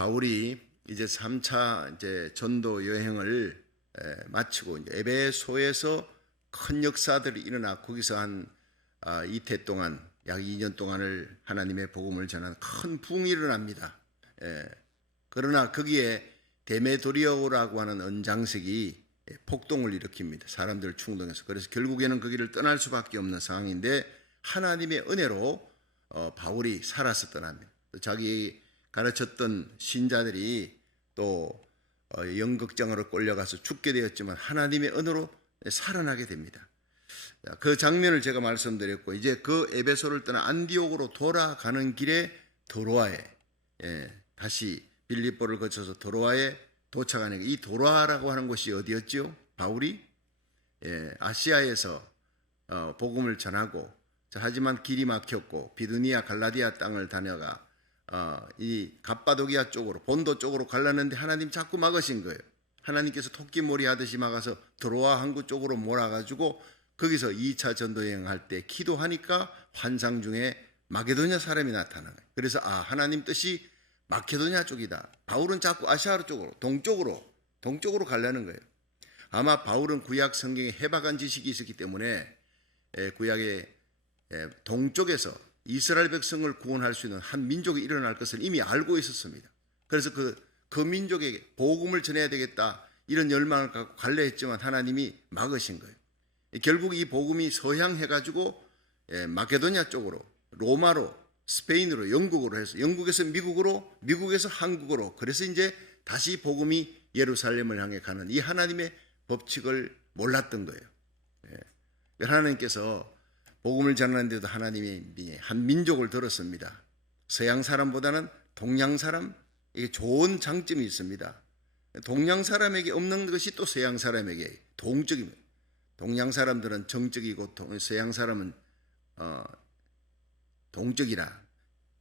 바울이 이제 3차 이제 전도 여행을 마치고 이제 에베소에서 큰 역사들이 일어나 거기서 한 이태 동안 약 2년 동안을 하나님의 복음을 전하는 큰 부흥이 일어납니다. 그러나 거기에 데메도리오라고 하는 언장색이 폭동을 일으킵니다. 사람들을 충동해서. 그래서 결국에는 거기를 떠날 수밖에 없는 상황인데 하나님의 은혜로 바울이 살아서 떠납니다. 자기 가르쳤던 신자들이 또 연극장으로 끌려가서 죽게 되었지만 하나님의 은혜로 살아나게 됩니다. 그 장면을 제가 말씀드렸고, 이제 그 에베소를 떠나 안디옥으로 돌아가는 길에 도로아에 다시 빌립보를 거쳐서 도로아에 도착하는, 이 도로아라고 하는 곳이 어디였죠? 바울이 아시아에서 복음을 전하고, 하지만 길이 막혔고 비두니아 갈라디아 땅을 다녀가 이 갑바도기아 쪽으로, 본도 쪽으로 가려는데 하나님 자꾸 막으신 거예요. 하나님께서 토끼몰이 하듯이 막아서 도로아 항구 쪽으로 몰아가지고 거기서 2차 전도 여행할 때 기도하니까 환상 중에 마게도냐 사람이 나타난 거예요. 그래서 하나님 뜻이 마케도냐 쪽이다. 바울은 자꾸 아시아 쪽으로, 동쪽으로 가려는 거예요. 아마 바울은 구약 성경에 해박한 지식이 있었기 때문에 구약의 동쪽에서 이스라엘 백성을 구원할 수 있는 한 민족이 일어날 것을 이미 알고 있었습니다. 그래서 그 민족에게 복음을 전해야 되겠다, 이런 열망을 갖고 가려 했지만 하나님이 막으신 거예요. 결국 이 복음이 서향해가지고 마케도냐 쪽으로, 로마로, 스페인으로, 영국으로 해서, 영국에서 미국으로, 미국에서 한국으로, 그래서 이제 다시 복음이 예루살렘을 향해 가는 이 하나님의 법칙을 몰랐던 거예요. 하나님께서 복음을 전하는데도 하나님이 한 민족을 들었습니다. 서양 사람보다는 동양 사람, 이게 좋은 장점이 있습니다. 동양 사람에게 없는 것이 또 서양 사람에게 동적입니다. 동양 사람들은 정적이고 서양 사람은 동적이라,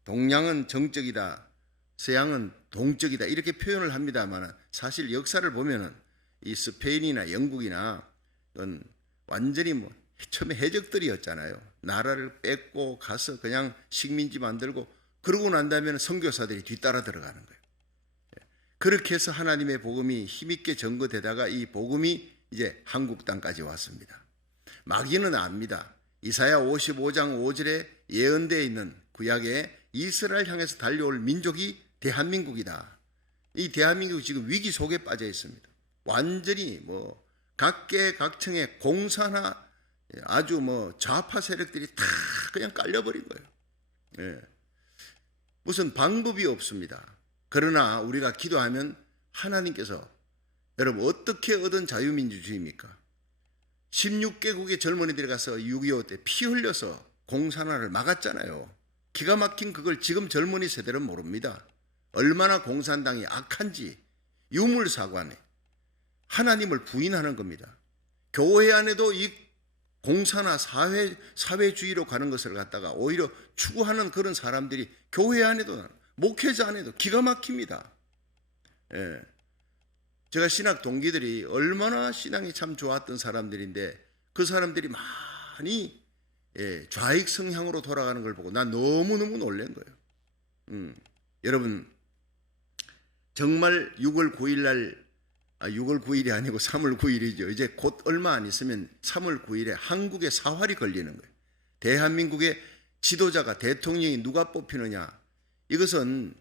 동양은 정적이다, 서양은 동적이다, 이렇게 표현을 합니다만 사실 역사를 보면은 이 스페인이나 영국이나 이건 완전히 처음에 해적들이었잖아요. 나라를 뺏고 가서 그냥 식민지 만들고, 그러고 난 다음에 선교사들이 뒤따라 들어가는 거예요. 그렇게 해서 하나님의 복음이 힘있게 전거되다가 이 복음이 이제 한국 땅까지 왔습니다. 마귀는 압니다. 이사야 55장 5절에 예언되어 있는 구약에 이스라엘 향해서 달려올 민족이 대한민국이다. 이 대한민국이 지금 위기 속에 빠져 있습니다. 완전히 각계각층의 공사나 아주 좌파 세력들이 다 그냥 깔려버린 거예요. 무슨 방법이 없습니다. 그러나 우리가 기도하면 하나님께서, 여러분 어떻게 얻은 자유민주주의입니까? 16개국의 젊은이들이 가서 6.25 때 피 흘려서 공산화를 막았잖아요. 기가 막힌 그걸 지금 젊은이 세대는 모릅니다. 얼마나 공산당이 악한지. 유물사관에 하나님을 부인하는 겁니다. 교회 안에도 이 공산화 사회주의로 가는 것을 갖다가 오히려 추구하는 그런 사람들이 교회 안에도, 목회자 안에도 기가 막힙니다. 제가 신학 동기들이 얼마나 신앙이 참 좋았던 사람들인데 그 사람들이 많이 좌익 성향으로 돌아가는 걸 보고 난 너무너무 놀란 거예요. 여러분 정말 6월 9일 날, 6월 9일이 아니고 3월 9일이죠. 이제 곧 얼마 안 있으면 3월 9일에 한국에 사활이 걸리는 거예요. 대한민국의 지도자가, 대통령이 누가 뽑히느냐, 이것은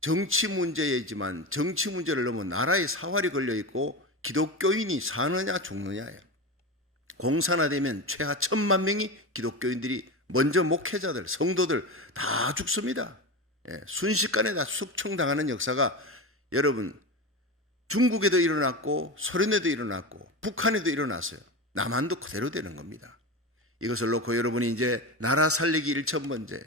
정치 문제이지만 정치 문제를 넘어 나라의 사활이 걸려 있고 기독교인이 사느냐 죽느냐예요. 공산화되면 최하 1,000만 명이 기독교인들이, 먼저 목회자들, 성도들 다 죽습니다. 순식간에 다 숙청당하는 역사가 여러분 중국에도 일어났고 소련에도 일어났고 북한에도 일어났어요. 남한도 그대로 되는 겁니다. 이것을 놓고 여러분이 이제 나라 살리기 1,000번째,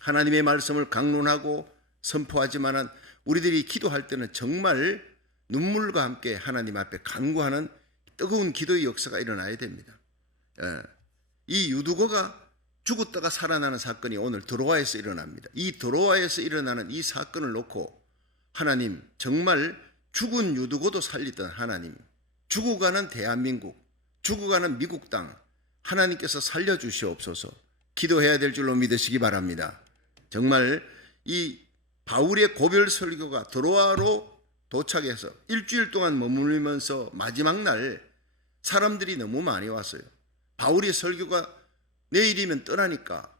하나님의 말씀을 강론하고 선포하지만은 우리들이 기도할 때는 정말 눈물과 함께 하나님 앞에 간구하는 뜨거운 기도의 역사가 일어나야 됩니다. 이 유두고가 죽었다가 살아나는 사건이 오늘 드로아에서 일어납니다. 이 드로아에서 일어나는 이 사건을 놓고 하나님, 정말 죽은 유두고도 살리던 하나님, 죽어가는 대한민국, 죽어가는 미국 땅, 하나님께서 살려주시옵소서. 기도해야 될 줄로 믿으시기 바랍니다. 정말 이 바울의 고별 설교가 드로아로 도착해서 일주일 동안 머물면서 마지막 날 사람들이 너무 많이 왔어요. 바울의 설교가 내일이면 떠나니까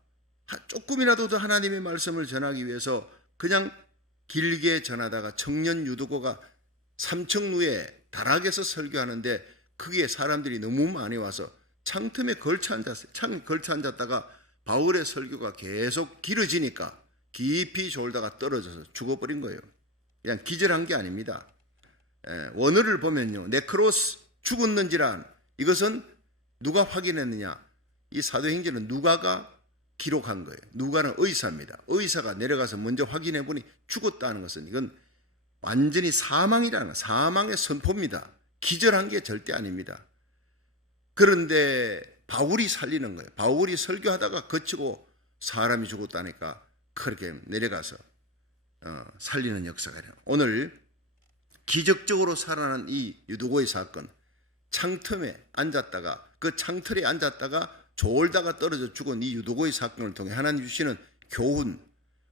조금이라도 더 하나님의 말씀을 전하기 위해서 그냥 길게 전하다가 청년 유두고가 삼청루에 다락에서 설교하는데 거기에 사람들이 너무 많이 와서 창틈에 걸쳐 앉았어요. 창에 걸쳐 앉았다가 바울의 설교가 계속 길어지니까 깊이 졸다가 떨어져서 죽어버린 거예요. 그냥 기절한 게 아닙니다. 원어를 보면요, 네크로스, 죽었는지란, 이것은 누가 확인했느냐? 이 사도행전은 누가가 기록한 거예요. 누가는 의사입니다. 의사가 내려가서 먼저 확인해 보니 죽었다는 것은 이건 완전히 사망이라는, 사망의 선포입니다. 기절한 게 절대 아닙니다. 그런데 바울이 살리는 거예요. 바울이 설교하다가 거치고 사람이 죽었다니까 그렇게 내려가서 살리는 역사가 있어요. 오늘 기적적으로 살아난 이 유두고의 사건, 창틈에 앉았다가 그 창틀에 앉았다가 졸다가 떨어져 죽은 이 유두고의 사건을 통해 하나님 주시는 교훈,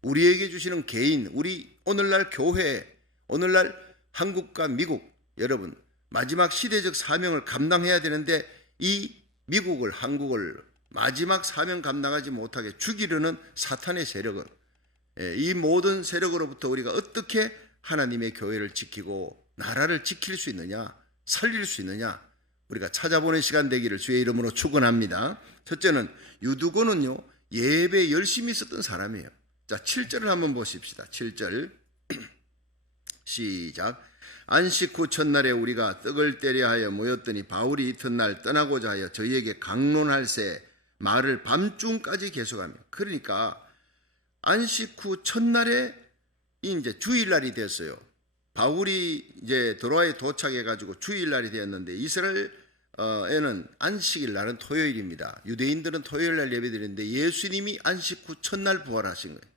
우리에게 주시는 개인, 우리 오늘날 교회, 오늘날 한국과 미국, 여러분 마지막 시대적 사명을 감당해야 되는데 이 미국을, 한국을 마지막 사명 감당하지 못하게 죽이려는 사탄의 세력은, 이 모든 세력으로부터 우리가 어떻게 하나님의 교회를 지키고 나라를 지킬 수 있느냐, 살릴 수 있느냐, 우리가 찾아보는 시간 되기를 주의 이름으로 축원합니다. 첫째는 유두고는요, 예배 열심히 있었던 사람이에요. 자, 7절을 한번 보십시다. 7절 시작. 안식 후 첫날에 우리가 떡을 떼려 하여 모였더니 바울이 이튿날 떠나고자 하여 저희에게 강론할새 말을 밤중까지 계속하며, 그러니까 안식 후 첫날에 이제 주일날이 됐어요. 바울이 이제 드로아에 도착해 가지고 주일날이 되었는데 이스라엘에는 안식일 날은 토요일입니다. 유대인들은 토요일 날 예배드리는데 예수님이 안식 후 첫날 부활하신 거예요.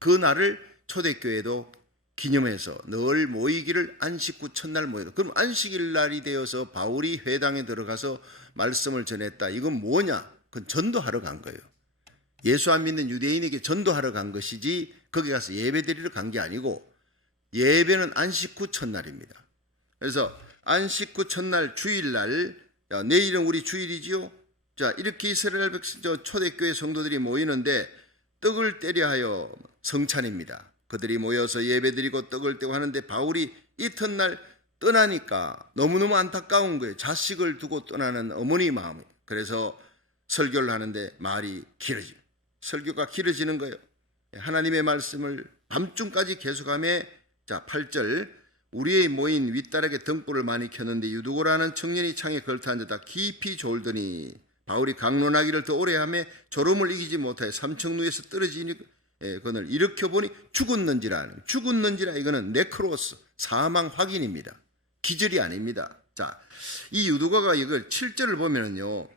그 날을 초대교회도 기념해서 늘 모이기를 안식 후 첫날 모여도, 그럼 안식일 날이 되어서 바울이 회당에 들어가서 말씀을 전했다. 이건 뭐냐? 그건 전도하러 간 거예요. 예수 안 믿는 유대인에게 전도하러 간 것이지 거기 가서 예배드리러 간 게 아니고, 예배는 안식 후 첫날입니다. 그래서 안식 후 첫날 주일날, 내일은 우리 주일이지요. 자, 이렇게 이스라엘 백성, 초대교회 성도들이 모이는데 떡을 떼려 하여 성찬입니다. 그들이 모여서 예배드리고 떡을 떼고 하는데 바울이 이튿날 떠나니까 너무너무 안타까운 거예요. 자식을 두고 떠나는 어머니 마음이. 그래서 설교를 하는데 말이 길어지고, 설교가 길어지는 거예요. 하나님의 말씀을 밤중까지 계속하며, 자 8절, 우리의 모인 윗다락에 등불을 많이 켰는데 유두고라는 청년이 창에 걸터 앉았다 깊이 졸더니 바울이 강론하기를 더 오래 하며 졸음을 이기지 못하여 삼청루에서 떨어지니 그를 일으켜 보니 죽었는지라. 이거는 네크로스, 사망 확인입니다. 기절이 아닙니다. 자, 이 유두고가 이걸 7절을 보면은요,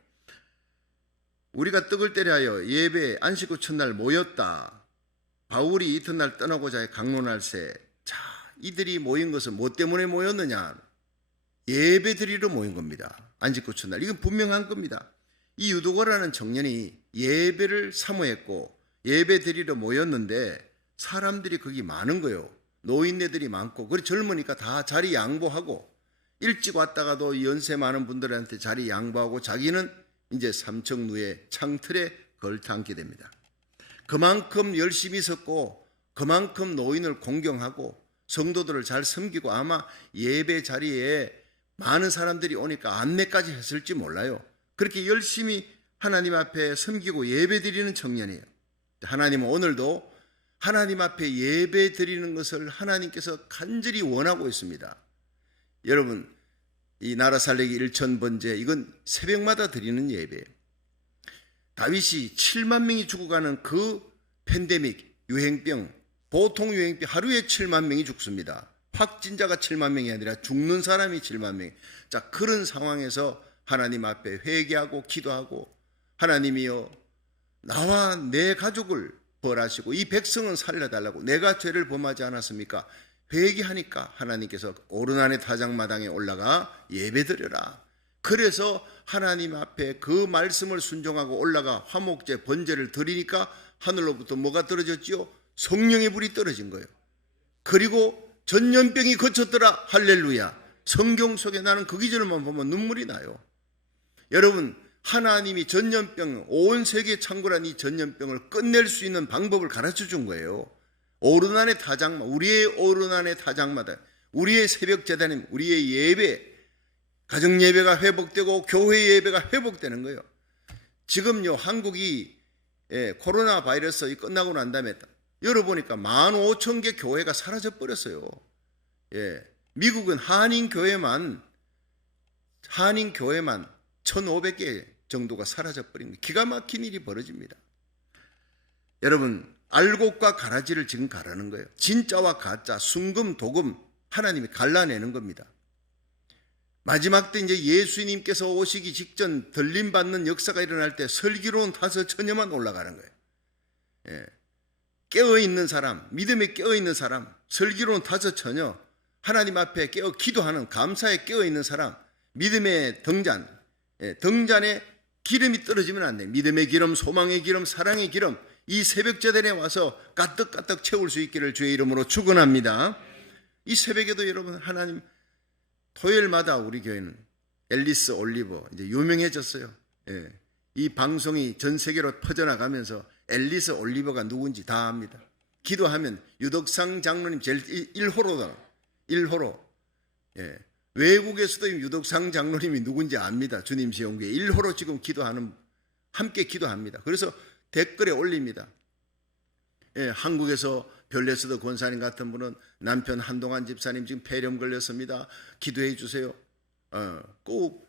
우리가 떡을 떼려 하여 예배 안식 후 첫날 모였다. 바울이 이튿날 떠나고자 해 강론할새. 자, 이들이 모인 것은 뭐 때문에 모였느냐? 예배 드리러 모인 겁니다. 안식 후 첫날. 이건 분명한 겁니다. 이 유두고라는 청년이 예배를 사모했고 예배 드리러 모였는데 사람들이 거기 많은 거예요. 노인네들이 많고, 그리고 젊으니까 다 자리 양보하고, 일찍 왔다가도 연세 많은 분들한테 자리 양보하고 자기는 이제 삼청루의 창틀에 걸터 앉게 됩니다. 그만큼 열심히 섰고 그만큼 노인을 공경하고 성도들을 잘 섬기고, 아마 예배 자리에 많은 사람들이 오니까 안내까지 했을지 몰라요. 그렇게 열심히 하나님 앞에 섬기고 예배 드리는 청년이에요. 하나님은 오늘도 하나님 앞에 예배 드리는 것을 하나님께서 간절히 원하고 있습니다. 여러분, 이 나라 살리기 1000번째, 이건 새벽마다 드리는 예배예요. 다윗이 7만 명이 죽어가는 그 팬데믹, 유행병, 보통 유행병, 하루에 7만 명이 죽습니다. 확진자가 7만 명이 아니라 죽는 사람이 7만 명. 자, 그런 상황에서 하나님 앞에 회개하고 기도하고, 하나님이여 나와 내 가족을 벌하시고 이 백성은 살려달라고, 내가 죄를 범하지 않았습니까? 회개하니까 하나님께서 오르난의 타작마당에 올라가 예배드려라. 그래서 하나님 앞에 그 말씀을 순종하고 올라가 화목제 번제를 드리니까 하늘로부터 뭐가 떨어졌지요? 성령의 불이 떨어진 거예요. 그리고 전염병이 그쳤더라. 할렐루야. 성경 속에 나는 그 기절만 보면 눈물이 나요. 여러분, 하나님이 전염병, 온 세계에 창궐한 이 전염병을 끝낼 수 있는 방법을 가르쳐 준 거예요. 오르난의 타작마, 우리의 오르난의 타작마다, 우리의 새벽 제단임, 우리의 예배, 가정 예배가 회복되고 교회 예배가 회복되는 거예요. 지금요, 한국이 코로나 바이러스 끝나고 난 다음에 열어보니까 15,000개 교회가 사라져 버렸어요. 미국은 한인교회만 1,500개 정도가 사라져버린 기가 막힌 일이 벌어집니다. 여러분, 알곡과 가라지를 지금 가르는 거예요. 진짜와 가짜, 순금, 도금, 하나님이 갈라내는 겁니다. 마지막 때 이제 예수님께서 오시기 직전 들림받는 역사가 일어날 때 슬기로운 5처녀만 올라가는 거예요. 깨어있는 사람, 믿음에 깨어있는 사람, 슬기로운 5처녀, 하나님 앞에 깨어 기도하는 감사에 깨어있는 사람, 믿음의 등잔에 기름이 떨어지면 안 돼요. 믿음의 기름, 소망의 기름, 사랑의 기름, 이 새벽 제단에 와서 가득가득 채울 수 있기를 주의 이름으로 축원합니다. 이 새벽에도 여러분, 하나님, 토요일마다 우리 교회는 앨리스 올리버 이제 유명해졌어요. 이 방송이 전 세계로 퍼져나가면서 앨리스 올리버가 누군지 다 압니다. 기도하면 유덕상 장로님 제일 1호로 외국에서도 유덕상 장로님이 누군지 압니다. 주님 시험교회 1호로 지금 함께 기도합니다. 그래서 댓글에 올립니다. 한국에서 별내서도 권사님 같은 분은 남편 한동안 집사님 지금 폐렴 걸렸습니다. 기도해 주세요. 꼭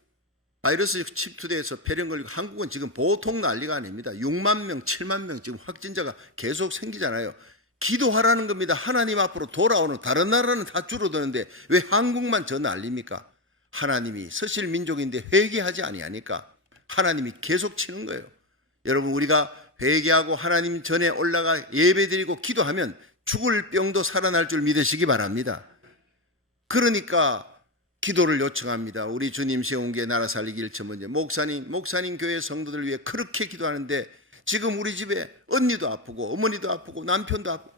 바이러스 칩투대에서 폐렴 걸리고, 한국은 지금 보통 난리가 아닙니다. 6만 명, 7만 명 지금 확진자가 계속 생기잖아요. 기도하라는 겁니다. 하나님 앞으로 돌아오는, 다른 나라는 다 줄어드는데 왜 한국만 저 난립니까? 하나님이 서실 민족인데 회개하지 아니하니까 하나님이 계속 치는 거예요. 여러분, 우리가 회개하고 하나님 전에 올라가 예배드리고 기도하면 죽을 병도 살아날 줄 믿으시기 바랍니다. 그러니까 기도를 요청합니다. 우리 주님 세운교회 나라 살리기 1천 목사님 교회 성도들 위해 그렇게 기도하는데 지금 우리 집에 언니도 아프고 어머니도 아프고 남편도 아프고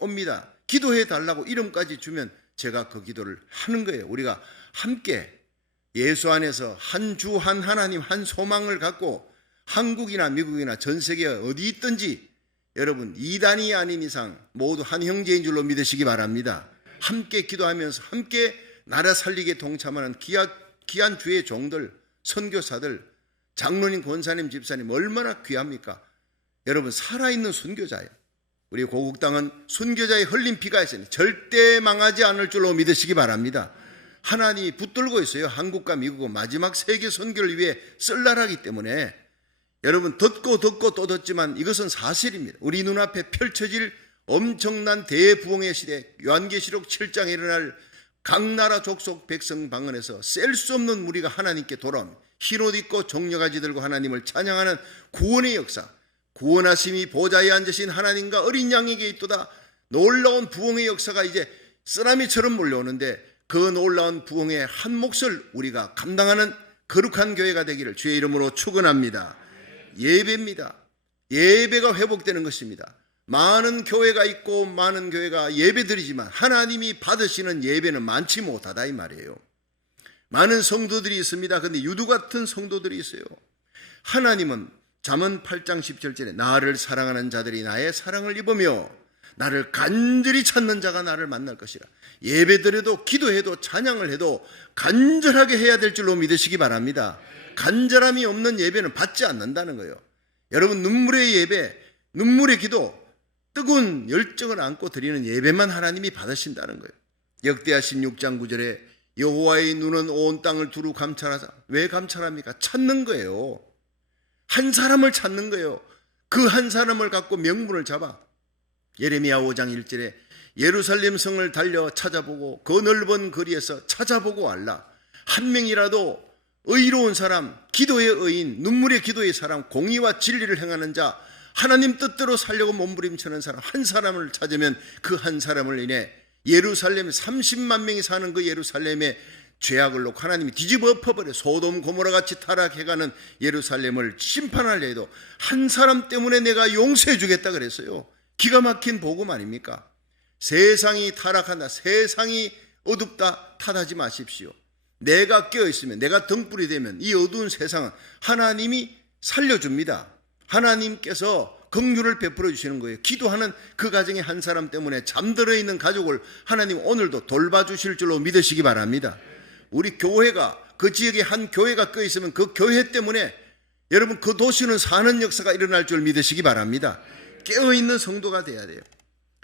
옵니다. 기도해 달라고 이름까지 주면 제가 그 기도를 하는 거예요. 우리가 함께 예수 안에서 한 주, 한 하나님, 한 소망을 갖고 한국이나 미국이나 전 세계 어디 있든지 여러분, 이단이 아닌 이상 모두 한 형제인 줄로 믿으시기 바랍니다. 함께 기도하면서 함께 나라 살리기에 동참하는 귀한 주의 종들, 선교사들, 장로님, 권사님, 집사님 얼마나 귀합니까? 여러분, 살아있는 순교자예요. 우리 고국 땅은 순교자의 흘린 피가 있으니 절대 망하지 않을 줄로 믿으시기 바랍니다. 하나님이 붙들고 있어요. 한국과 미국은 마지막 세계 선교를 위해 쓸라라기 때문에 여러분, 듣고 또 듣지만 이것은 사실입니다. 우리 눈앞에 펼쳐질 엄청난 대부흥의 시대, 요한계시록 7장에 일어날 각 나라 족속 백성 방언에서 셀 수 없는 무리가 하나님께 돌아옵니다. 흰옷 입고 종려가지 들고 하나님을 찬양하는 구원의 역사, 구원하심이 보좌에 앉으신 하나님과 어린 양에게 있도다. 놀라운 부흥의 역사가 이제 쓰나미처럼 몰려오는데 그 놀라운 부흥의 한 몫을 우리가 감당하는 거룩한 교회가 되기를 주의 이름으로 축원합니다. 예배입니다. 예배가 회복되는 것입니다. 많은 교회가 있고 많은 교회가 예배드리지만 하나님이 받으시는 예배는 많지 못하다 이 말이에요. 많은 성도들이 있습니다. 그런데 유두 같은 성도들이 있어요. 하나님은 잠언 8장 17절에 나를 사랑하는 자들이 나의 사랑을 입으며 나를 간절히 찾는 자가 나를 만날 것이라. 예배드려도 기도해도 찬양을 해도 간절하게 해야 될 줄로 믿으시기 바랍니다. 간절함이 없는 예배는 받지 않는다는 거예요. 여러분, 눈물의 예배, 눈물의 기도, 뜨거운 열정을 안고 드리는 예배만 하나님이 받으신다는 거예요. 역대하 16장 9절에 여호와의 눈은 온 땅을 두루 감찰하자. 왜 감찰합니까? 찾는 거예요. 한 사람을 찾는 거예요. 그 한 사람을 갖고 명분을 잡아. 예레미야 5장 1절에 예루살렘 성을 달려 찾아보고 그 넓은 거리에서 찾아보고 알라. 한 명이라도 의로운 사람, 기도의 의인, 눈물의 기도의 사람, 공의와 진리를 행하는 자, 하나님 뜻대로 살려고 몸부림치는 사람 한 사람을 찾으면 그 한 사람을 인해 예루살렘 30만 명이 사는 그 예루살렘의 죄악을 놓고 하나님이 뒤집어 엎어버려 소돔 고모라같이 타락해가는 예루살렘을 심판하려 해도 한 사람 때문에 내가 용서해 주겠다 그랬어요. 기가 막힌 복음 아닙니까? 세상이 타락한다, 세상이 어둡다 탓하지 마십시오. 내가 깨어있으면, 내가 등불이 되면 이 어두운 세상은 하나님이 살려줍니다. 하나님께서 긍휼을 베풀어 주시는 거예요. 기도하는 그 가정의 한 사람 때문에 잠들어 있는 가족을 하나님 오늘도 돌봐주실 줄로 믿으시기 바랍니다. 우리 교회가, 그 지역에 한 교회가 깨어있으면 그 교회 때문에 여러분 그 도시는 사는 역사가 일어날 줄 믿으시기 바랍니다. 깨어있는 성도가 돼야 돼요.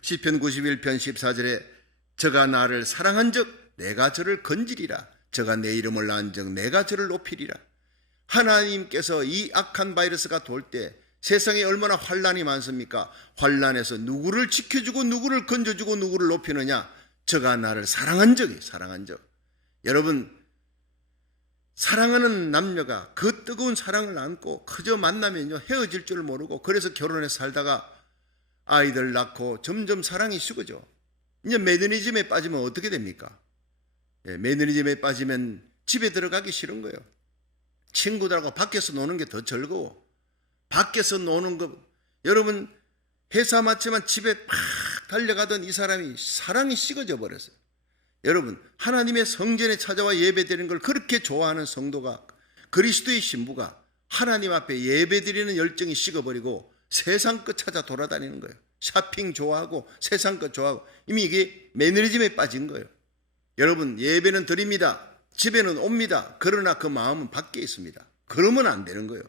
시편 91편 14절에 저가 나를 사랑한 적 내가 저를 건지리라. 저가 내 이름을 낳은 적 내가 저를 높이리라. 하나님께서 이 악한 바이러스가 돌 때 세상에 얼마나 환난이 많습니까? 환난에서 누구를 지켜주고 누구를 건져주고 누구를 높이느냐? 저가 나를 사랑한 적이, 사랑한 적. 여러분, 사랑하는 남녀가 그 뜨거운 사랑을 안고 그저 만나면요 헤어질 줄 모르고, 그래서 결혼해서 살다가 아이들 낳고 점점 사랑이 식어져. 이제 매너리즘에 빠지면 어떻게 됩니까? 매너리즘에 빠지면 집에 들어가기 싫은 거예요. 친구들하고 밖에서 노는 게 더 즐거워. 밖에서 노는 거, 여러분 회사 마치면 집에 막 달려가던 이 사람이 사랑이 식어져 버렸어요. 여러분, 하나님의 성전에 찾아와 예배드리는 걸 그렇게 좋아하는 성도가, 그리스도의 신부가 하나님 앞에 예배드리는 열정이 식어버리고 세상 끝 찾아 돌아다니는 거예요. 샤핑 좋아하고 세상 것 좋아하고, 이미 이게 매너리즘에 빠진 거예요. 여러분, 예배는 드립니다. 집에는 옵니다. 그러나 그 마음은 밖에 있습니다. 그러면 안 되는 거예요.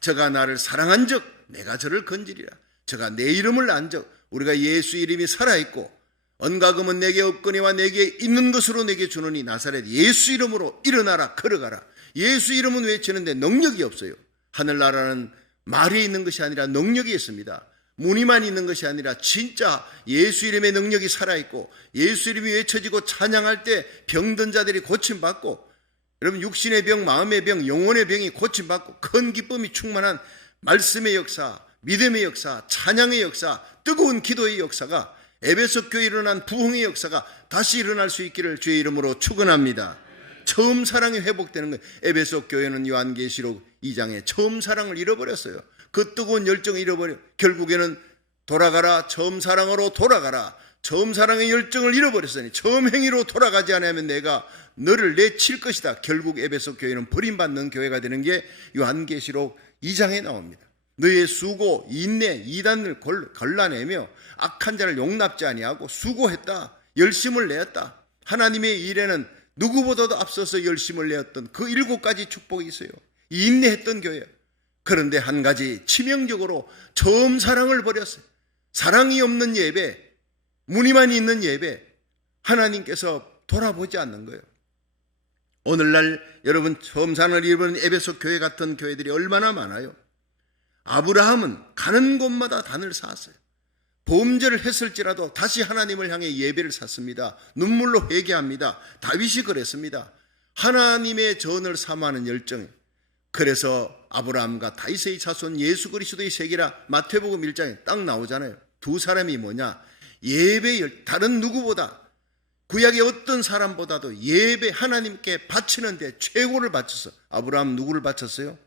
저가 나를 사랑한 적 내가 저를 건지리라. 저가 내 이름을 안 적, 우리가 예수 이름이 살아있고 언가금은 내게 없거니와 내게 있는 것으로 내게 주노니 나사렛 예수 이름으로 일어나라 걸어가라. 예수 이름은 외치는데 능력이 없어요. 하늘나라는 말이 있는 것이 아니라 능력이 있습니다. 무늬만 있는 것이 아니라 진짜 예수 이름의 능력이 살아있고, 예수 이름이 외쳐지고 찬양할 때 병든 자들이 고침받고, 여러분 육신의 병, 마음의 병, 영혼의 병이 고침받고 큰 기쁨이 충만한 말씀의 역사, 믿음의 역사, 찬양의 역사, 뜨거운 기도의 역사가, 에베소 교회에 일어난 부흥의 역사가 다시 일어날 수 있기를 주의 이름으로 축원합니다. 처음 사랑이 회복되는 거예요. 에베소 교회는 요한계시록 2장에 처음 사랑을 잃어버렸어요. 그 뜨거운 열정을 잃어버려 결국에는 돌아가라, 처음 사랑으로 돌아가라. 처음 사랑의 열정을 잃어버렸으니 처음 행위로 돌아가지 않으면 내가 너를 내칠 것이다. 결국 에베소 교회는 버림받는 교회가 되는 게 요한계시록 2장에 나옵니다. 너의 수고, 인내, 이단을 걸러내며 악한 자를 용납지 아니하고 수고했다. 열심을 내었다. 하나님의 일에는 누구보다도 앞서서 열심을 내었던 그 7가지 축복이 있어요. 인내했던 교회. 그런데 한 가지 치명적으로 처음 사랑을 버렸어요. 사랑이 없는 예배, 무늬만 있는 예배, 하나님께서 돌아보지 않는 거예요. 오늘날 여러분 처음 사랑을 잃어버린 에베소 교회 같은 교회들이 얼마나 많아요. 아브라함은 가는 곳마다 단을 쌓았어요. 범죄를 했을지라도 다시 하나님을 향해 예배를 샀습니다. 눈물로 회개합니다. 다윗이 그랬습니다. 하나님의 전을 삼하는 열정. 그래서 아브라함과 다윗의 자손 예수 그리스도의 세계라 마태복음 1장에 딱 나오잖아요. 두 사람이 뭐냐? 예배, 다른 누구보다, 구약의 어떤 사람보다도 예배 하나님께 바치는데 최고를 바쳤어. 아브라함 누구를 바쳤어요?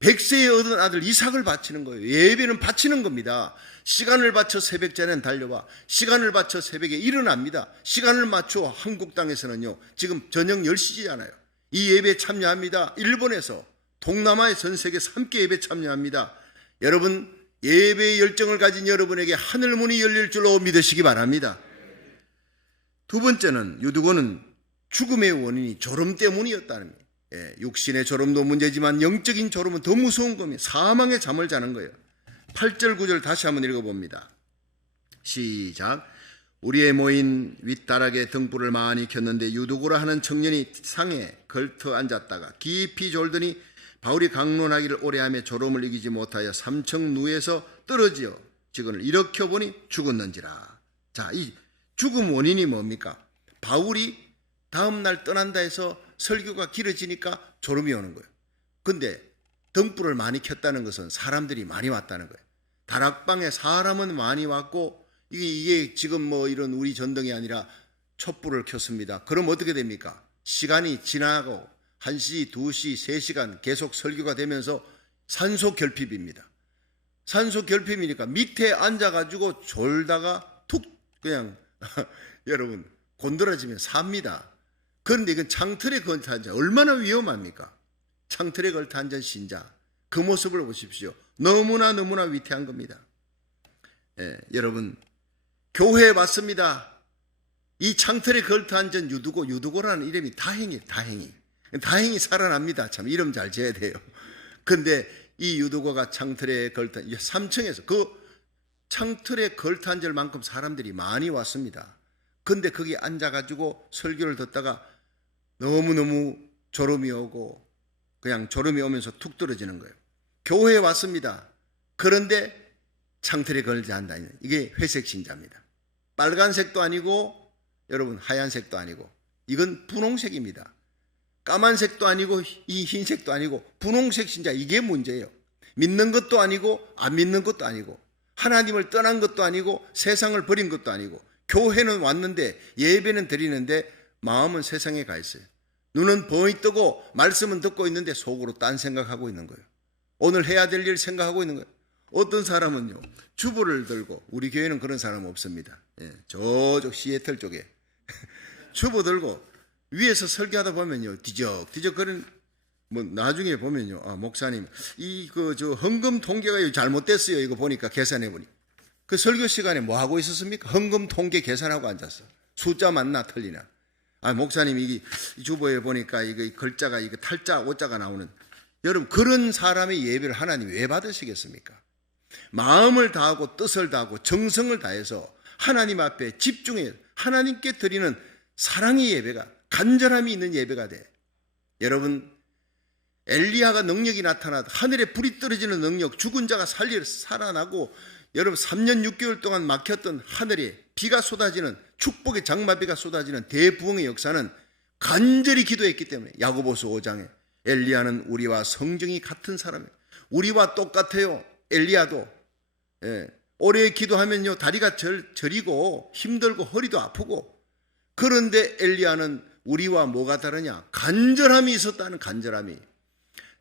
100세에 얻은 아들 이삭을 바치는 거예요. 예배는 바치는 겁니다. 시간을 바쳐 새벽전에는 달려와 시간을 바쳐 새벽에 일어납니다. 시간을 맞춰 한국 땅에서는요 지금 저녁 10시잖아요. 이 예배에 참여합니다. 일본에서, 동남아의 전 세계에서 함께 예배에 참여합니다. 여러분, 예배의 열정을 가진 여러분에게 하늘 문이 열릴 줄로 믿으시기 바랍니다. 두 번째는, 유두고는 죽음의 원인이 졸음 때문이었다는 거예요. 육신의 졸음도 문제지만 영적인 졸음은 더 무서운 겁니다. 사망의 잠을 자는 거예요. 8절 9절 다시 한번 읽어봅니다. 시작. 우리의 모인 윗다락에 등불을 많이 켰는데 유두고라 하는 청년이 상에 걸터 앉았다가 깊이 졸더니 바울이 강론하기를 오래하며 졸음을 이기지 못하여 3층 누에서 떨어지어 직원을 일으켜 보니 죽었는지라. 자, 이 죽음 원인이 뭡니까? 바울이 다음 날 떠난다 해서 설교가 길어지니까 졸음이 오는 거예요. 근데 등불을 많이 켰다는 것은 사람들이 많이 왔다는 거예요. 다락방에 사람은 많이 왔고, 이게 지금 뭐 이런 우리 전등이 아니라 촛불을 켰습니다. 그럼 어떻게 됩니까? 시간이 지나고 1시, 2시, 3시간 계속 설교가 되면서 산소 결핍입니다. 산소 결핍이니까 밑에 앉아가지고 졸다가 툭 그냥 여러분 곤드라지면 삽니다. 그런데 이건 창틀에 걸터 앉아 얼마나 위험합니까? 창틀에 걸터 앉은 신자 그 모습을 보십시오. 너무나 위태한 겁니다. 예, 여러분 교회에 왔습니다. 이 창틀에 걸터 앉은 유두고라는 이름이 다행히 살아납니다. 참 이름 잘 지어야 돼요. 근데 이 유두고가 창틀에 걸터 3층에서 그 창틀에 걸터 앉을 만큼 사람들이 많이 왔습니다. 근데 거기 앉아가지고 설교를 듣다가 너무너무 졸음이 오고 그냥 졸음이 오면서 툭 떨어지는 거예요. 교회에 왔습니다. 그런데 창틀에 걸지 않는다. 이게 회색 신자입니다. 빨간색도 아니고 여러분 하얀색도 아니고 이건 분홍색입니다. 까만색도 아니고 이 흰색도 아니고 분홍색 신자, 이게 문제예요. 믿는 것도 아니고 안 믿는 것도 아니고 하나님을 떠난 것도 아니고 세상을 버린 것도 아니고 교회는 왔는데 예배는 드리는데 마음은 세상에 가 있어요. 눈은 벙이 뜨고 말씀은 듣고 있는데 속으로 딴 생각하고 있는 거예요. 오늘 해야 될 일 생각하고 있는 거예요. 어떤 사람은요 주보를 들고, 우리 교회는 그런 사람 없습니다. 예, 저쪽 시애틀 쪽에 주보 들고 위에서 설교하다 보면요 뒤적뒤적 그런 뭐 나중에 보면요, 아 목사님 저 헌금 통계가 잘못됐어요. 이거 보니까 계산해 보니 그 설교 시간에 뭐 하고 있었습니까? 헌금 통계 계산하고 앉았어. 숫자 맞나 틀리나. 아 목사님 이 주보에 보니까 이거 글자가 이거 탈자 오자가 나오는. 여러분 그런 사람의 예배를 하나님이 왜 받으시겠습니까? 마음을 다하고 뜻을 다하고 정성을 다해서 하나님 앞에 집중해 하나님께 드리는 사랑의 예배가, 간절함이 있는 예배가 돼. 여러분 엘리야가 능력이 나타나다 하늘에 불이 떨어지는 능력, 죽은 자가 살아나고 여러분 3년 6개월 동안 막혔던 하늘에 비가 쏟아지는, 축복의 장마비가 쏟아지는 대부흥의 역사는 간절히 기도했기 때문에. 야고보서 5장에 엘리야는 우리와 성정이 같은 사람이에요. 우리와 똑같아요. 엘리야도 오래 기도하면요 다리가 저리고 힘들고 허리도 아프고. 그런데 엘리야는 우리와 뭐가 다르냐? 간절함이 있었다는 간절함이.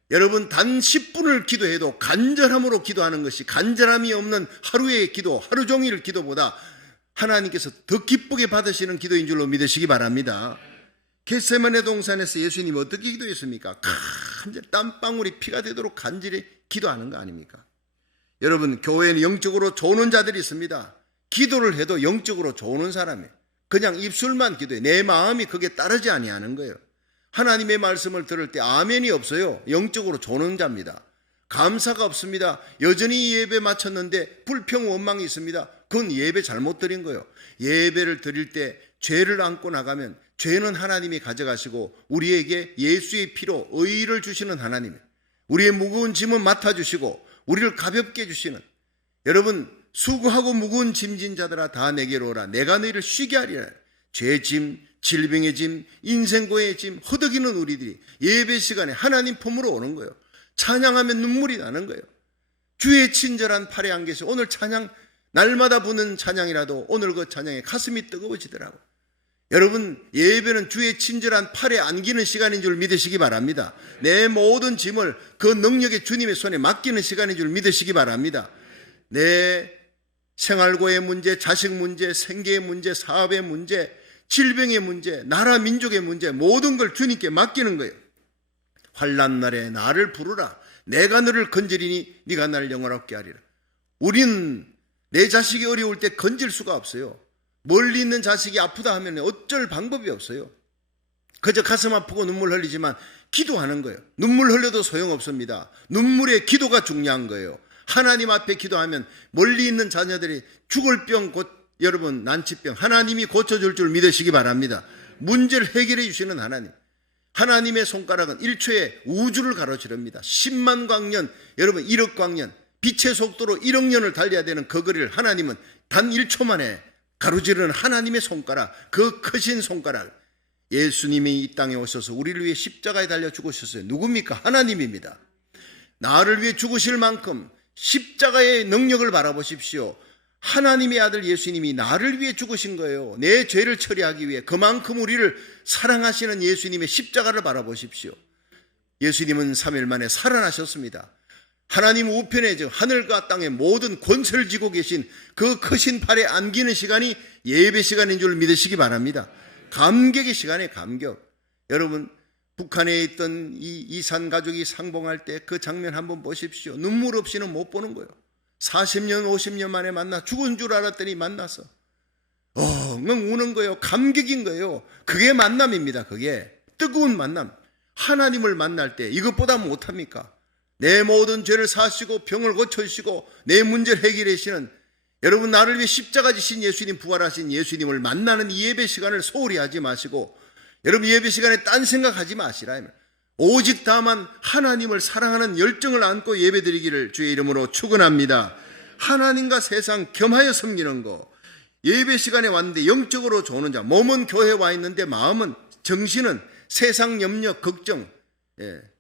여러분 단 10분을 기도해도 간절함으로 기도하는 것이, 간절함이 없는 하루의 기도, 하루 종일 기도보다 하나님께서 더 기쁘게 받으시는 기도인 줄로 믿으시기 바랍니다. 겟세마네 동산에서 예수님이 어떻게 기도했습니까? 간절히 땀방울이 피가 되도록 간절히 기도하는 거 아닙니까? 여러분 교회에는 영적으로 조는 자들이 있습니다. 기도를 해도 영적으로 조는 사람이에요. 그냥 입술만 기도해. 내 마음이 그게 따르지 아니하는 거예요. 하나님의 말씀을 들을 때 아멘이 없어요. 영적으로 조는 자입니다. 감사가 없습니다. 여전히 예배 마쳤는데 불평 원망이 있습니다. 그건 예배 잘못 드린 거예요. 예배를 드릴 때 죄를 안고 나가면 죄는 하나님이 가져가시고 우리에게 예수의 피로 의를 주시는 하나님, 우리의 무거운 짐은 맡아주시고 우리를 가볍게 해주시는, 여러분 수고하고 무거운 짐진 자들아 다 내게로 오라 내가 너희를 쉬게 하리라. 죄짐, 질병의 짐, 인생고의 짐 허덕이는 우리들이 예배 시간에 하나님 품으로 오는 거예요. 찬양하면 눈물이 나는 거예요. 주의 친절한 팔에 안겨서 오늘 찬양, 날마다 부는 찬양이라도 오늘 그 찬양에 가슴이 뜨거워지더라고. 여러분 예배는 주의 친절한 팔에 안기는 시간인 줄 믿으시기 바랍니다. 내 모든 짐을 그 능력의 주님의 손에 맡기는 시간인 줄 믿으시기 바랍니다. 내 생활고의 문제, 자식 문제, 생계의 문제, 사업의 문제, 질병의 문제, 나라 민족의 문제, 모든 걸 주님께 맡기는 거예요. 환난 날에 나를 부르라. 내가 너를 건지리니 네가 나를 영원롭게 하리라. 우리는 내 자식이 어려울 때 건질 수가 없어요. 멀리 있는 자식이 아프다 하면 어쩔 방법이 없어요. 그저 가슴 아프고 눈물 흘리지만 기도하는 거예요. 눈물 흘려도 소용없습니다. 눈물의 기도가 중요한 거예요. 하나님 앞에 기도하면 멀리 있는 자녀들이 죽을 병, 여러분 난치병 하나님이 고쳐줄 줄 믿으시기 바랍니다. 문제를 해결해 주시는 하나님. 하나님의 손가락은 1초에 우주를 가로지릅니다. 10만 광년, 여러분 1억 광년, 빛의 속도로 1억 년을 달려야 되는 그 거리를 하나님은 단 1초 만에 가로지르는 하나님의 손가락, 그 크신 손가락. 예수님이 이 땅에 오셔서 우리를 위해 십자가에 달려 죽으셨어요. 누굽니까? 하나님입니다. 나를 위해 죽으실 만큼 십자가의 능력을 바라보십시오. 하나님의 아들 예수님이 나를 위해 죽으신 거예요. 내 죄를 처리하기 위해. 그만큼 우리를 사랑하시는 예수님의 십자가를 바라보십시오. 예수님은 3일 만에 살아나셨습니다. 하나님 우편에 하늘과 땅의 모든 권세를 쥐고 계신 그 크신 팔에 안기는 시간이 예배 시간인 줄 믿으시기 바랍니다. 감격의 시간에 감격. 여러분, 북한에 있던 이 이산 가족이 상봉할 때 그 장면 한번 보십시오. 눈물 없이는 못 보는 거예요. 40년 50년 만에 만나 죽은 줄 알았더니 만나서 엉엉 우는 거예요. 감격인 거예요. 그게 만남입니다. 그게 뜨거운 만남. 하나님을 만날 때 이것보다 못합니까? 내 모든 죄를 사시고 병을 고쳐주시고 내 문제를 해결해 주시는, 여러분, 나를 위해 십자가 지신 예수님, 부활하신 예수님을 만나는 이 예배 시간을 소홀히 하지 마시고, 여러분, 예배 시간에 딴 생각하지 마시라. 오직 다만 하나님을 사랑하는 열정을 안고 예배드리기를 주의 이름으로 축원합니다. 하나님과 세상 겸하여 섬기는 거. 예배 시간에 왔는데 영적으로 좋은 자, 몸은 교회에 와 있는데 마음은, 정신은 세상 염려, 걱정,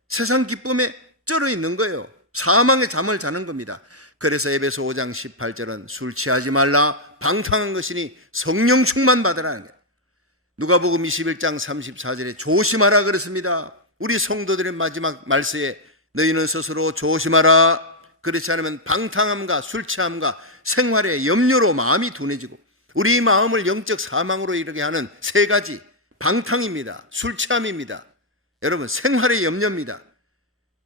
세상 기쁨에 쩔어 있는 거예요. 사망의 잠을 자는 겁니다. 그래서 에베소 5장 18절은 술 취하지 말라, 방탕한 것이니 성령 충만 받으라는 거예요. 누가복음 21장 34절에 조심하라 그랬습니다. 우리 성도들의 마지막 말세에 너희는 스스로 조심하라. 그렇지 않으면 방탕함과 술 취함과 생활의 염려로 마음이 둔해지고, 우리 마음을 영적 사망으로 이르게 하는 세 가지, 방탕입니다. 술 취함입니다. 여러분, 생활의 염려입니다.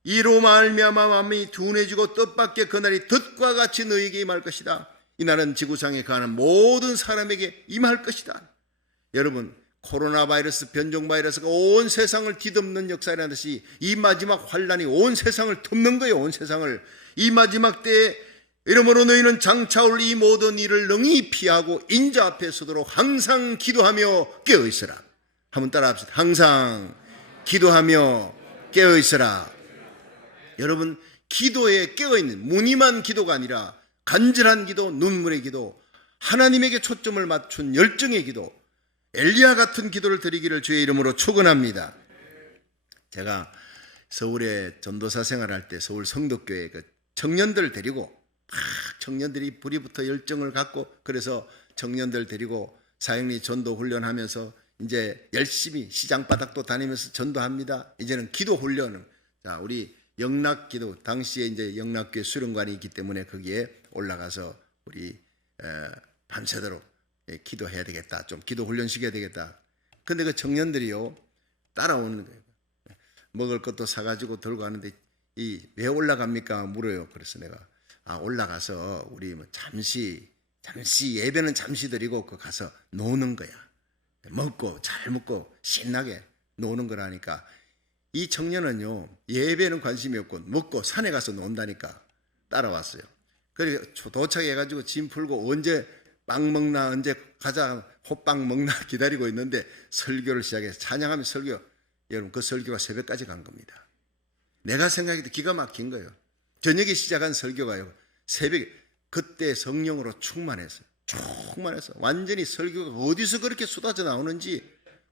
이로 말미암아 마음이 둔해지고 뜻밖의 그날이 덫과 같이 너희에게 임할 것이다. 이날은 지구상에 가는 모든 사람에게 임할 것이다. 여러분, 코로나 바이러스, 변종 바이러스가 온 세상을 뒤덮는 역사라는 듯이 이 마지막 환란이 온 세상을 덮는 거예요. 온 세상을. 이 마지막 때에 이러므로 너희는 장차올 이 모든 일을 능히 피하고 인자 앞에 서도록 항상 기도하며 깨어있으라. 한번 따라합시다. 항상 기도하며 깨어있으라. 여러분, 기도에 깨어있는, 무늬만 기도가 아니라 간절한 기도, 눈물의 기도, 하나님에게 초점을 맞춘 열정의 기도, 엘리야 같은 기도를 드리기를 주의 이름으로 축원합니다. 제가 서울에 전도사 생활할 때 서울 성덕교회 그 청년들 데리고 청년들이 불이 붙어 열정을 갖고, 그래서 청년들 데리고 사형리 전도 훈련하면서 이제 열심히 시장바닥도 다니면서 전도합니다. 이제는 기도 훈련을, 자, 우리 영락기도, 당시에 이제 영락교회 수련관이 있기 때문에 거기에 올라가서 우리 밤새도록 기도해야 되겠다, 좀 기도 훈련 시켜야 되겠다. 근데 그 청년들이요 따라오는 거예요. 먹을 것도 사가지고 들고 가는데 왜 올라갑니까 물어요. 그래서 내가 올라가서 우리 뭐 잠시 예배는 잠시 드리고 그 가서 노는 거야. 먹고 잘 먹고 신나게 노는 거라니까. 이 청년은요 예배는 관심이 없고 먹고 산에 가서 논다니까 따라왔어요. 그래서 도착해가지고 짐 풀고 언제 빵 먹나, 언제 가자, 호빵 먹나 기다리고 있는데 설교를 시작해서 찬양하며 설교. 여러분, 그 설교가 새벽까지 간 겁니다. 내가 생각해도 기가 막힌 거예요. 저녁에 시작한 설교가요 새벽에, 그때 성령으로 충만해서 완전히 설교가 어디서 그렇게 쏟아져 나오는지.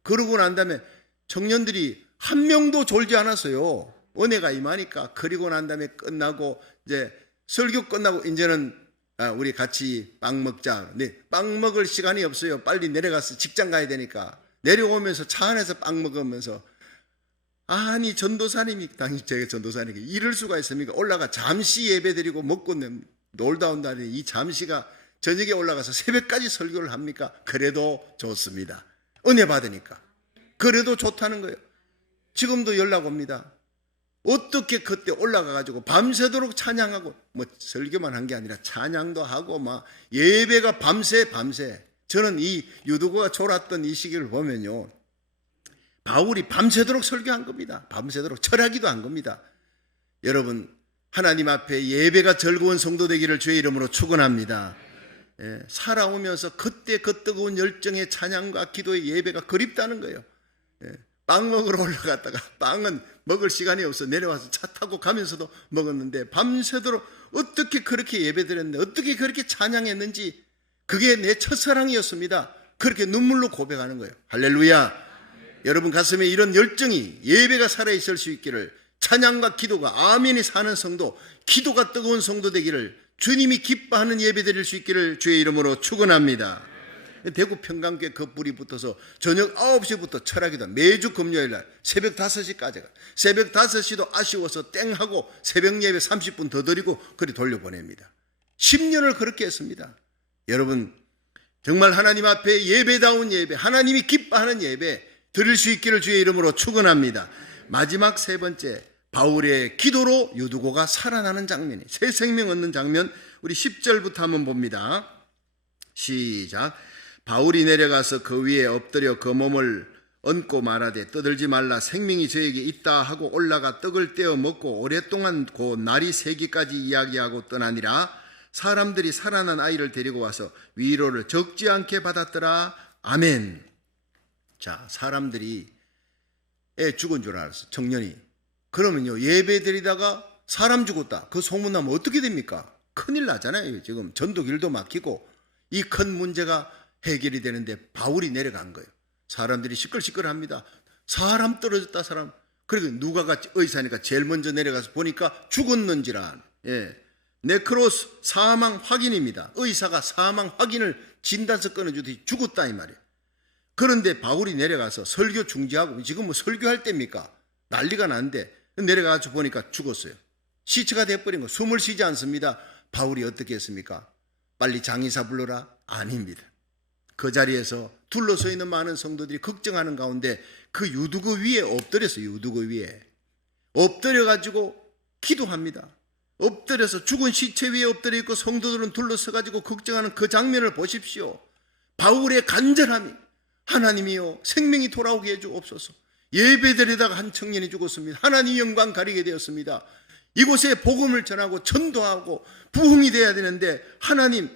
그러고 난 다음에 청년들이 한 명도 졸지 않았어요. 은혜가 임하니까. 그리고 난 다음에 끝나고 이제 설교 끝나고 이제는 우리 같이 빵 먹자. 네, 빵 먹을 시간이 없어요. 빨리 내려가서 직장 가야 되니까. 내려오면서 차 안에서 빵 먹으면서, 아니 전도사님이, 당시 제가 전도사님이 이럴 수가 있습니까? 올라가 잠시 예배드리고 먹고 놀다 온다니, 이 잠시가 저녁에 올라가서 새벽까지 설교를 합니까? 그래도 좋습니다. 은혜 받으니까. 그래도 좋다는 거예요. 지금도 연락 옵니다. 어떻게 그때 올라가가지고 밤새도록 찬양하고, 뭐 설교만 한 게 아니라 찬양도 하고 막 예배가 밤새. 저는 이 유두고가 졸았던 이 시기를 보면요, 바울이 밤새도록 설교한 겁니다. 밤새도록 철학기도 한 겁니다. 여러분, 하나님 앞에 예배가 즐거운 성도 되기를 주의 이름으로 축원합니다. 살아오면서 그때 그 뜨거운 열정의 찬양과 기도의 예배가 그립다는 거예요. 빵 먹으러 올라갔다가 빵은 먹을 시간이 없어 내려와서 차 타고 가면서도 먹었는데, 밤새도록 어떻게 그렇게 예배드렸는데, 어떻게 그렇게 찬양했는지, 그게 내 첫사랑이었습니다. 그렇게 눈물로 고백하는 거예요. 할렐루야. 여러분 가슴에 이런 열정이, 예배가 살아있을 수 있기를, 찬양과 기도가 아멘이 사는 성도, 기도가 뜨거운 성도 되기를, 주님이 기뻐하는 예배 드릴 수 있기를 주의 이름으로 축원합니다. 대구 평강교회 그 불이 붙어서 저녁 9시부터 철학이다. 매주 금요일날 새벽 5시까지가. 새벽 5시도 아쉬워서 땡하고 새벽 예배 30분 더 드리고 그리 돌려보냅니다. 10년을 그렇게 했습니다. 여러분 정말 하나님 앞에 예배다운 예배, 하나님이 기뻐하는 예배 드릴 수 있기를 주의 이름으로 축원합니다. 마지막 세 번째, 바울의 기도로 유두고가 살아나는 장면이, 새 생명 얻는 장면, 우리 10절부터 한번 봅니다. 시작. 바울이 내려가서 그 위에 엎드려 그 몸을 얹고 말하되 떠들지 말라, 생명이 저에게 있다 하고 올라가 떡을 떼어 먹고 오랫동안 그 날이 새기까지 이야기하고 떠나니라. 사람들이 살아난 아이를 데리고 와서 위로를 적지 않게 받았더라. 아멘. 자, 사람들이 애 죽은 줄 알았어, 청년이. 그러면요, 예배 드리다가 사람 죽었다, 그 소문나면 어떻게 됩니까? 큰일 나잖아요. 지금 전도길도 막히고 이 큰 문제가 해결이 되는데 바울이 내려간 거예요. 사람들이 시끌시끌합니다. 사람 떨어졌다, 사람. 그리고 누가 같이 의사니까 제일 먼저 내려가서 보니까 죽었는지라. 네크로스, 사망 확인입니다. 의사가 사망 확인을 진단서 끊어주듯이 죽었다 이 말이에요. 그런데 바울이 내려가서 설교 중지하고, 지금 뭐 설교할 때입니까? 난리가 났는데 내려가서 보니까 죽었어요. 시체가 돼버린 거, 숨을 쉬지 않습니다. 바울이 어떻게 했습니까? 빨리 장의사 불러라? 아닙니다. 그 자리에서 둘러서 있는 많은 성도들이 걱정하는 가운데 그 유두구 위에 엎드렸어요. 유두구 위에 엎드려가지고 기도합니다. 엎드려서 죽은 시체 위에 엎드려 있고 성도들은 둘러서가지고 걱정하는 그 장면을 보십시오. 바울의 간절함이, 하나님이여 생명이 돌아오게 해주옵소서. 예배드리다가 한 청년이 죽었습니다. 하나님 영광 가리게 되었습니다. 이곳에 복음을 전하고 전도하고 부흥이 돼야 되는데 하나님,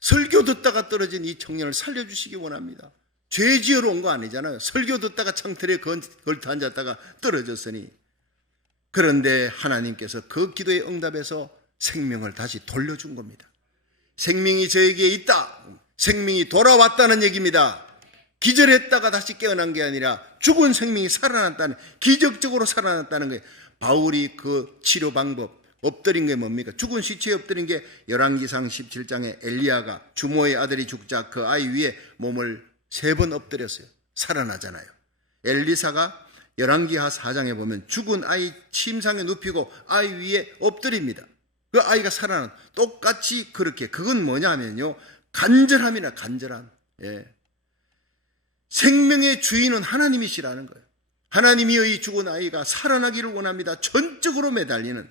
설교 듣다가 떨어진 이 청년을 살려주시기 원합니다. 죄 지으러 온 거 아니잖아요. 설교 듣다가 창틀에 걸터 앉았다가 떨어졌으니. 그런데 하나님께서 그 기도에 응답해서 생명을 다시 돌려준 겁니다. 생명이 저에게 있다, 생명이 돌아왔다는 얘기입니다. 기절했다가 다시 깨어난 게 아니라 죽은 생명이 살아났다는, 기적적으로 살아났다는 거예요. 바울이 그 치료 방법, 엎드린 게 뭡니까? 죽은 시체에 엎드린 게 열왕기상 17장에 엘리야가 주모의 아들이 죽자 그 아이 위에 몸을 3번 엎드렸어요. 살아나잖아요. 엘리사가 열왕기하 4장에 보면 죽은 아이 침상에 눕히고 아이 위에 엎드립니다. 그 아이가 살아난, 똑같이 그렇게. 그건 뭐냐면요, 간절함이나 간절함. 생명의 주인은 하나님이시라는 거예요. 하나님이여 이 죽은 아이가 살아나기를 원합니다. 전적으로 매달리는.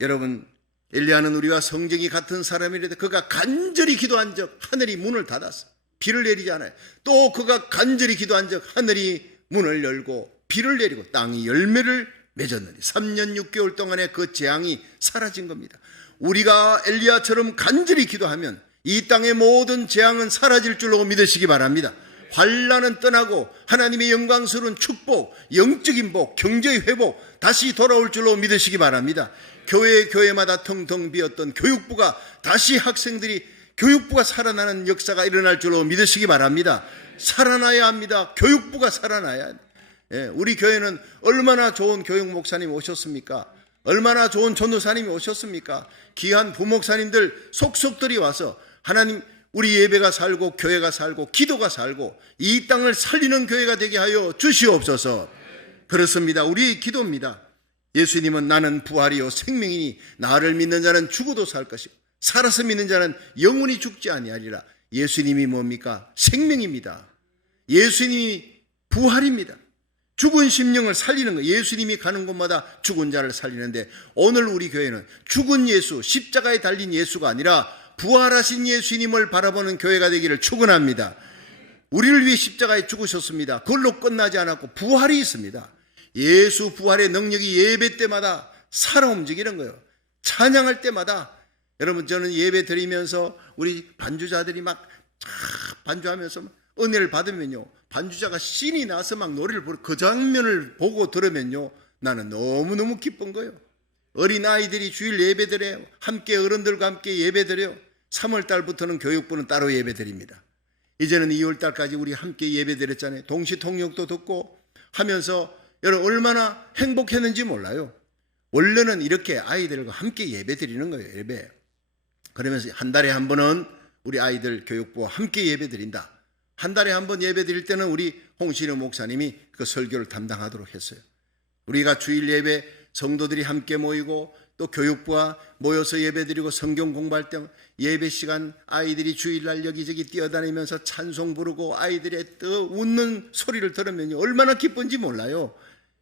여러분, 엘리야는 우리와 성정이 같은 사람이라도 그가 간절히 기도한 적 하늘이 문을 닫았어. 비를 내리지 않아요. 또 그가 간절히 기도한 적 하늘이 문을 열고 비를 내리고 땅이 열매를 맺었느니 3년 6개월 동안에 그 재앙이 사라진 겁니다. 우리가 엘리야처럼 간절히 기도하면 이 땅의 모든 재앙은 사라질 줄로 믿으시기 바랍니다. 환난은 떠나고 하나님의 영광스러운 축복, 영적인 복, 경제의 회복 다시 돌아올 줄로 믿으시기 바랍니다. 교회마다 텅텅 비었던 교육부가 다시 학생들이, 교육부가 살아나는 역사가 일어날 줄로 믿으시기 바랍니다. 살아나야 합니다. 교육부가 살아나야 합니다. 우리 교회는 얼마나 좋은 교육 목사님이 오셨습니까? 얼마나 좋은 전도사님이 오셨습니까? 귀한 부목사님들 속속들이 와서 하나님, 우리 예배가 살고 교회가 살고 기도가 살고 이 땅을 살리는 교회가 되게 하여 주시옵소서. 그렇습니다. 우리의 기도입니다. 예수님은 나는 부활이요 생명이니 나를 믿는 자는 죽어도 살 것이고 살아서 믿는 자는 영원히 죽지 아니하리라. 예수님이 뭡니까? 생명입니다. 예수님이 부활입니다. 죽은 심령을 살리는 거예요. 예수님이 가는 곳마다 죽은 자를 살리는데 오늘 우리 교회는 죽은 예수, 십자가에 달린 예수가 아니라 부활하신 예수님을 바라보는 교회가 되기를 축원합니다. 우리를 위해 십자가에 죽으셨습니다. 그걸로 끝나지 않았고 부활이 있습니다. 예수 부활의 능력이 예배 때마다 살아 움직이는 거예요. 찬양할 때마다. 여러분, 저는 예배 드리면서 우리 반주자들이 막 반주하면서 은혜를 받으면요, 반주자가 신이 나서 막 노래를 부르고 그 장면을 보고 들으면요, 나는 너무너무 기쁜 거예요. 어린아이들이 주일 예배 드려요. 함께 어른들과 함께 예배 드려요. 3월달부터는 교육부는 따로 예배 드립니다. 이제는 2월달까지 우리 함께 예배 드렸잖아요. 동시통역도 듣고 하면서 여러분 얼마나 행복했는지 몰라요. 원래는 이렇게 아이들과 함께 예배 드리는 거예요. 예배. 그러면서 한 달에 한 번은 우리 아이들 교육부와 함께 예배드린다. 한 달에 한 번 예배드릴 때는 우리 홍신영 목사님이 그 설교를 담당하도록 했어요. 우리가 주일 예배 성도들이 함께 모이고 또 교육부와 모여서 예배드리고 성경 공부할 때 예배 시간 아이들이 주일날 여기저기 뛰어다니면서 찬송 부르고 아이들의 웃는 소리를 들으면 얼마나 기쁜지 몰라요.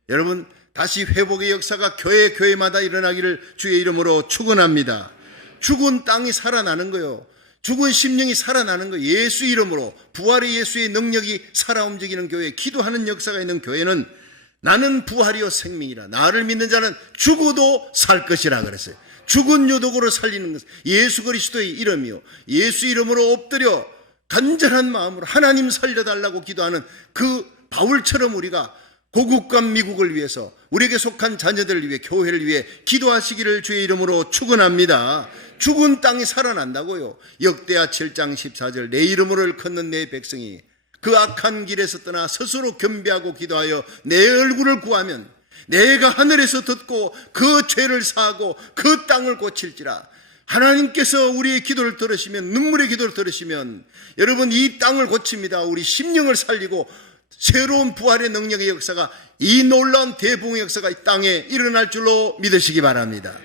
여러분, 다시 회복의 역사가 교회마다 일어나기를 주의 이름으로 축원합니다. 죽은 땅이 살아나는 거예요. 죽은 심령이 살아나는 거예요. 예수 이름으로 부활의 예수의 능력이 살아 움직이는 교회, 기도하는 역사가 있는 교회는 나는 부활이요 생명이라, 나를 믿는 자는 죽어도 살 것이라 그랬어요. 죽은 유독으로 살리는 것, 예수 그리스도의 이름이요, 예수 이름으로 엎드려 간절한 마음으로 하나님 살려달라고 기도하는 그 바울처럼 우리가 고국과 미국을 위해서, 우리에게 속한 자녀들을 위해, 교회를 위해 기도하시기를 주의 이름으로 축원합니다. 죽은 땅이 살아난다고요. 역대하 7장 14절 내 이름으로 일컫는 내 백성이 그 악한 길에서 떠나 스스로 겸비하고 기도하여 내 얼굴을 구하면 내가 하늘에서 듣고 그 죄를 사하고 그 땅을 고칠지라. 하나님께서 우리의 기도를 들으시면, 눈물의 기도를 들으시면 여러분 이 땅을 고칩니다. 우리 심령을 살리고 새로운 부활의 능력의 역사가, 이 놀라운 대붕의 역사가 이 땅에 일어날 줄로 믿으시기 바랍니다.